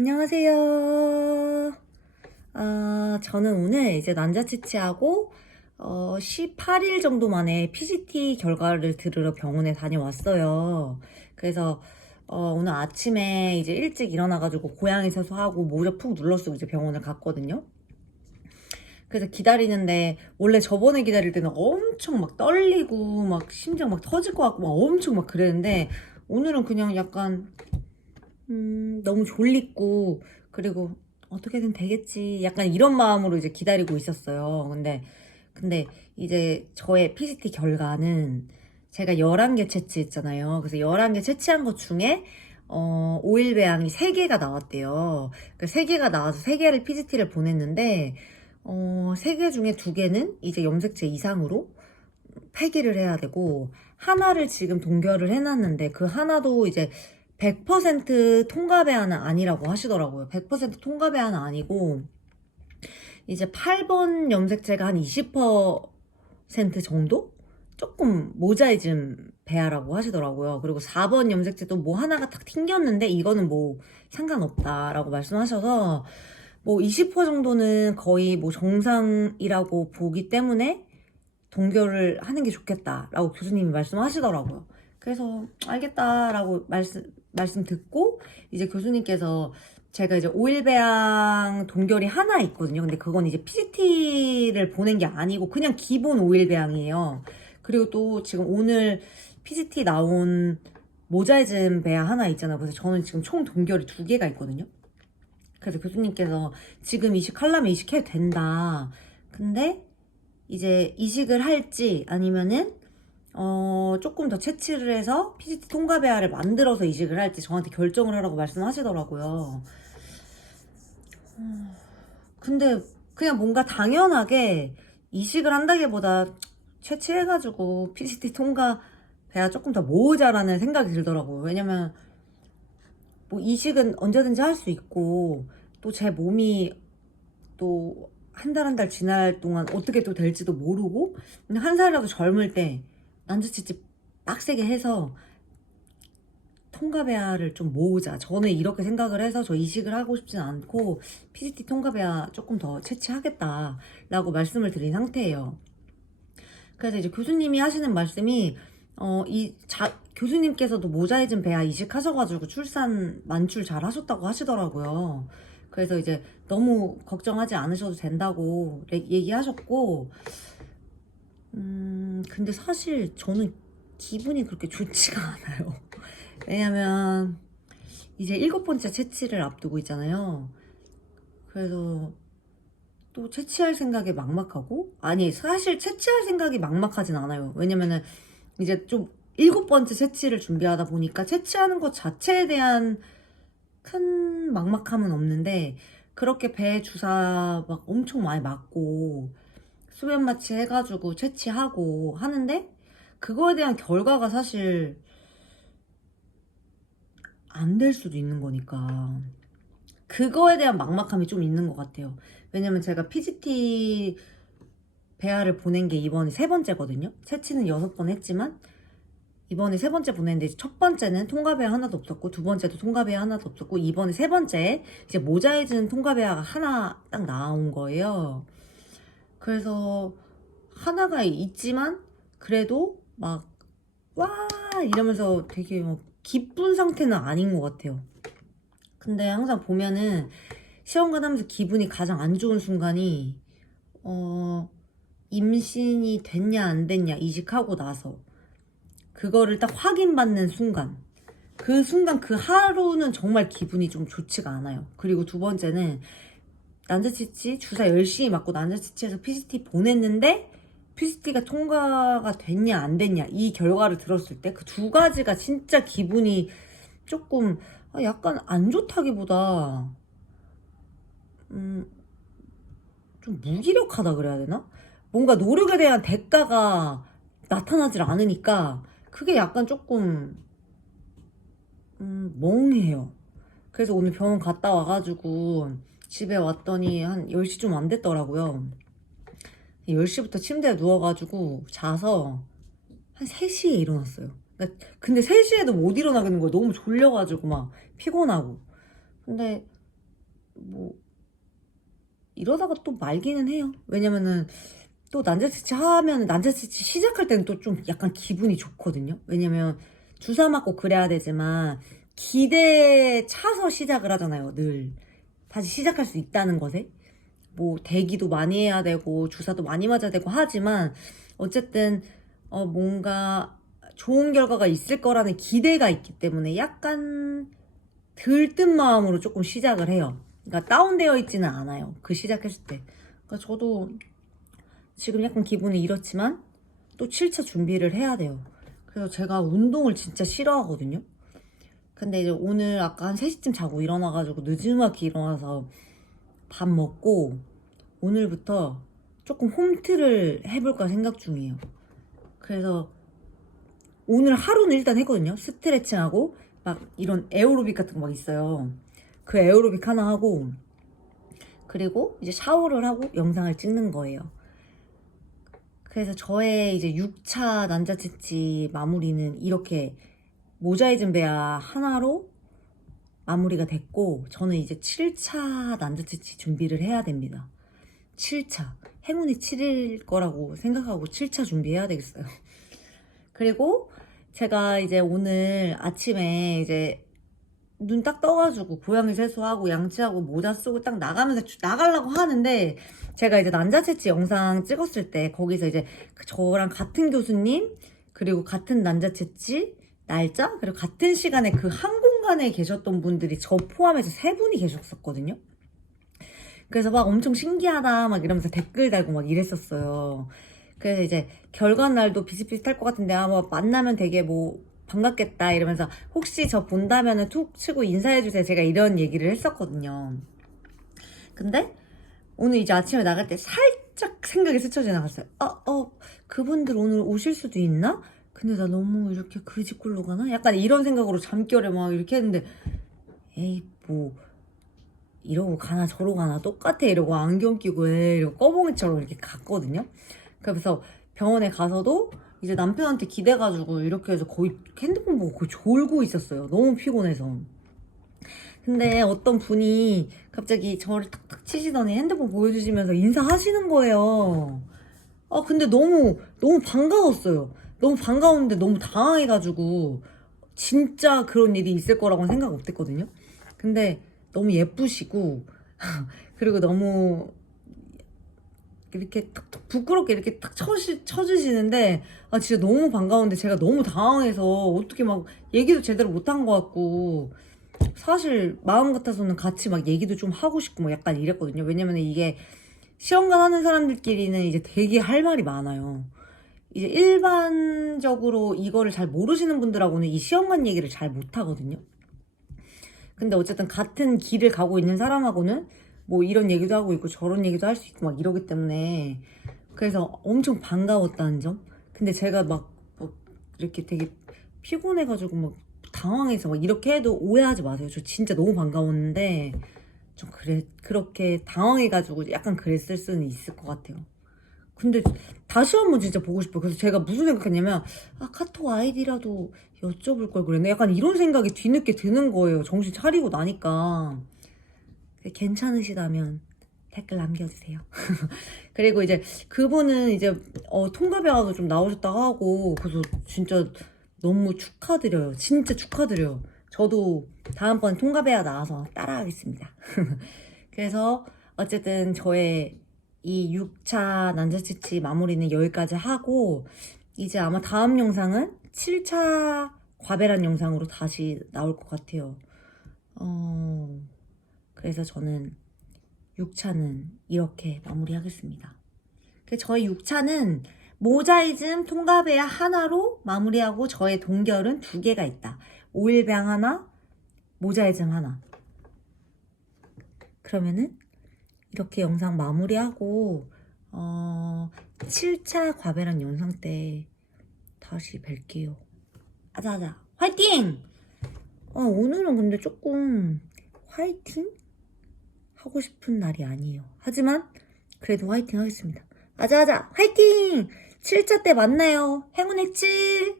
안녕하세요. 저는 오늘 이제 난자치치하고 18일 정도 만에 PGT 결과를 들으러 병원에 다녀왔어요. 그래서 오늘 아침에 이제 일찍 일어나가지고 고양이 세수하고 모자 푹 눌러쓰고 이제 병원을 갔거든요. 그래서 기다리는데 원래 저번에 기다릴 때는 엄청 막 떨리고 막 심장 막 터질 것 같고 막 엄청 막 그랬는데 오늘은 그냥 약간 너무 졸리고, 그리고 어떻게든 되겠지. 약간 이런 마음으로 이제 기다리고 있었어요. 근데 이제 저의 PCT 결과는 제가 11개 채취했잖아요. 그래서 11개 채취한 것 중에, 오일 배양이 3개가 나왔대요. 그 3개가 나와서 3개를 PCT를 보냈는데, 3개 중에 2개는 이제 염색체 이상으로 폐기를 해야 되고, 하나를 지금 동결을 해놨는데, 그 하나도 이제 100% 통과배아는 아니라고 하시더라고요. 100% 통과배아는 아니고 이제 8번 염색체가 한 20% 정도? 조금 모자이즘 배아라고 하시더라고요. 그리고 4번 염색체도 뭐 하나가 탁 튕겼는데 이거는 뭐 상관없다라고 말씀하셔서 뭐 20% 정도는 거의 뭐 정상이라고 보기 때문에 동결을 하는 게 좋겠다라고 교수님이 말씀하시더라고요. 그래서 알겠다라고 말씀 듣고 이제 교수님께서 제가 이제 오일 배양 동결이 하나 있거든요. 근데 그건 이제 PGT를 보낸 게 아니고 그냥 기본 오일 배양이에요. 그리고 또 지금 오늘 PGT 나온 모자이즘 배양 하나 있잖아요. 그래서 저는 지금 총 동결이 2개가 있거든요. 그래서 교수님께서 지금 이식하려면 이식해도 된다. 근데 이제 이식을 할지 아니면은 조금 더 채취를 해서 PGT 통과배아를 만들어서 이식을 할지 저한테 결정을 하라고 말씀하시더라고요. 근데 그냥 뭔가 당연하게 이식을 한다기보다 채취해가지고 PGT 통과배아 조금 더 모으자라는 생각이 들더라고요. 왜냐면 뭐 이식은 언제든지 할 수 있고 또 제 몸이 또 한 달 한 달 지날 동안 어떻게 또 될지도 모르고 그냥 한 살이라도 젊을 때 난주치치 빡세게 해서 통과배아를 좀 모으자. 저는 이렇게 생각을 해서 저 이식을 하고 싶진 않고 PGT 통과배아 조금 더 채취하겠다라고 말씀을 드린 상태예요. 그래서 이제 교수님이 하시는 말씀이 교수님께서도 모자이즘 배아 이식하셔가지고 출산 만출 잘 하셨다고 하시더라고요. 그래서 이제 너무 걱정하지 않으셔도 된다고 얘기하셨고, 근데 사실 저는 기분이 그렇게 좋지가 않아요. 왜냐면 이제 7번째 채취를 앞두고 있잖아요. 그래서 또 채취할 생각에 막막하고, 아니 사실 채취할 생각이 막막하진 않아요. 왜냐면은 이제 좀 7번째 채취를 준비하다 보니까 채취하는 것 자체에 대한 큰 막막함은 없는데, 그렇게 배 주사 막 엄청 많이 맞고 수면 마취 해가지고 채취하고 하는데 그거에 대한 결과가 사실 안 될 수도 있는 거니까 그거에 대한 막막함이 좀 있는 것 같아요. 왜냐면 제가 PGT 배아를 보낸 게 이번이 3번째거든요. 채취는 6번 했지만 이번에 3번째 보냈는데 첫 번째는 통과배아 하나도 없었고 두 번째도 통과배아 하나도 없었고 이번에 3번째에 이제 모자이즘 통과배아가 하나 딱 나온 거예요. 그래서 하나가 있지만 그래도 막 와 이러면서 되게 막 기쁜 상태는 아닌 것 같아요. 근데 항상 보면은 시험관 하면서 기분이 가장 안 좋은 순간이 임신이 됐냐 안 됐냐 이식하고 나서 그거를 딱 확인받는 순간, 그 순간 그 하루는 정말 기분이 좀 좋지가 않아요. 그리고 두 번째는 난자치치 주사 열심히 맞고 난자치치에서 PCT 보냈는데 PCT가 통과가 됐냐 안 됐냐 이 결과를 들었을 때 그 두 가지가 진짜 기분이 조금 약간 안 좋다기보다 좀 무기력하다 그래야 되나? 뭔가 노력에 대한 대가가 나타나질 않으니까 그게 약간 조금 멍해요. 그래서 오늘 병원 갔다 와가지고 집에 왔더니 한 10시 좀 안 됐더라고요. 10시부터 침대에 누워가지고 자서 한 3시에 일어났어요. 근데 3시에도 못 일어나겠는 거예요. 너무 졸려가지고 막 피곤하고. 근데 뭐 이러다가 또 말기는 해요. 왜냐면은 또 난자치치 하면 난자치치 시작할 때는 또 좀 약간 기분이 좋거든요. 왜냐면 주사 맞고 그래야 되지만 기대에 차서 시작을 하잖아요. 늘 다시 시작할 수 있다는 것에 뭐 대기도 많이 해야 되고 주사도 많이 맞아야 되고 하지만 어쨌든 뭔가 좋은 결과가 있을 거라는 기대가 있기 때문에 약간 들뜬 마음으로 조금 시작을 해요. 그러니까 다운되어 있지는 않아요. 그 시작했을 때. 그러니까 저도 지금 약간 기분이 이렇지만 또 7차 준비를 해야 돼요. 그래서 제가 운동을 진짜 싫어하거든요. 근데 이제 오늘 아까 한 3시쯤 자고 일어나가지고 늦지막히 일어나서 밥 먹고 오늘부터 조금 홈트를 해볼까 생각 중이에요. 그래서 오늘 하루는 일단 했거든요. 스트레칭하고 막 이런 에어로빅 같은 거 막 있어요. 그 에어로빅 하나 하고 그리고 이제 샤워를 하고 영상을 찍는 거예요. 그래서 저의 이제 6차 난자치치 마무리는 이렇게 모자이즘 베아 하나로 마무리가 됐고 저는 이제 7차 난자치치 준비를 해야 됩니다. 7차. 행운이 7일 거라고 생각하고 7차 준비해야 되겠어요. 그리고 제가 이제 오늘 아침에 이제 눈 딱 떠가지고 고양이 세수하고 양치하고 모자 쓰고 딱 나가면서 나가려고 하는데 제가 이제 난자채치 영상 찍었을 때 거기서 이제 저랑 같은 교수님 그리고 같은 난자채치 날짜 그리고 같은 시간에 그 한 공간에 계셨던 분들이 저 포함해서 3분이 계셨었거든요. 그래서 막 엄청 신기하다 막 이러면서 댓글 달고 막 이랬었어요. 그래서 이제 결과날도 비슷비슷할 것 같은데 뭐 만나면 되게 뭐 반갑겠다 이러면서 혹시 저 본다면은 툭 치고 인사해주세요. 제가 이런 얘기를 했었거든요. 근데 오늘 이제 아침에 나갈 때 살짝 생각이 스쳐 지나갔어요. 그분들 오늘 오실 수도 있나? 근데 나 너무 이렇게 그 집 굴러 가나? 약간 이런 생각으로 잠결에 막 이렇게 했는데 에이 뭐 이러고 가나 저러고 가나 똑같아 이러고 안경 끼고 이러고 꺼봉이처럼 이렇게 갔거든요. 그래서 병원에 가서도 이제 남편한테 기대가지고 이렇게 해서 거의 핸드폰 보고 거의 졸고 있었어요. 너무 피곤해서. 근데 어떤 분이 갑자기 저를 탁탁 치시더니 핸드폰 보여주시면서 인사하시는 거예요. 근데 너무 반가웠어요. 너무 반가웠는데 너무 당황해가지고 진짜 그런 일이 있을 거라고는 생각 못 했거든요. 근데 너무 예쁘시고 그리고 너무 이렇게 탁 부끄럽게 이렇게 탁 쳐주시는데 진짜 너무 반가운데 제가 너무 당황해서 어떻게 막 얘기도 제대로 못한 것 같고 사실 마음 같아서는 같이 막 얘기도 좀 하고 싶고 뭐 약간 이랬거든요. 왜냐면 이게 시험관 하는 사람들끼리는 이제 되게 할 말이 많아요. 이제 일반적으로 이거를 잘 모르시는 분들하고는 이 시험관 얘기를 잘 못하거든요. 근데 어쨌든 같은 길을 가고 있는 사람하고는 뭐 이런 얘기도 하고 있고 저런 얘기도 할 수 있고 막 이러기 때문에 그래서 엄청 반가웠다는 점. 근데 제가 막 이렇게 되게 피곤해가지고 막 당황해서 막 이렇게 해도 오해하지 마세요. 저 진짜 너무 반가웠는데 좀 그렇게 당황해가지고 약간 그랬을 수는 있을 것 같아요. 근데 다시 한번 진짜 보고 싶어요. 그래서 제가 무슨 생각했냐면 카톡 아이디라도 여쭤볼 걸 그랬네. 약간 이런 생각이 뒤늦게 드는 거예요. 정신 차리고 나니까. 괜찮으시다면 댓글 남겨주세요. 그리고 이제 그분은 이제 통가병하고 좀 나오셨다고 하고 그래서 진짜 너무 축하드려요. 진짜 축하드려요. 저도 다음번 통가배아 나와서 따라하겠습니다. 그래서 어쨌든 저의 이 6차 난자치치 마무리는 여기까지 하고 이제 아마 다음 영상은 7차 과배란 영상으로 다시 나올 것 같아요. 그래서 저는 6차는 이렇게 마무리하겠습니다. 저의 6차는 모자이즘 통가배아 하나로 마무리하고 저의 동결은 2개가 있다. 오일병 하나, 모자이즘 하나. 그러면은 이렇게 영상 마무리하고 7차 과배란 영상 때 다시 뵐게요. 아자아자 화이팅! 오늘은 근데 조금 화이팅? 하고 싶은 날이 아니에요. 하지만 그래도 화이팅 하겠습니다. 아자아자 화이팅! 7차 때 만나요. 행운의 7!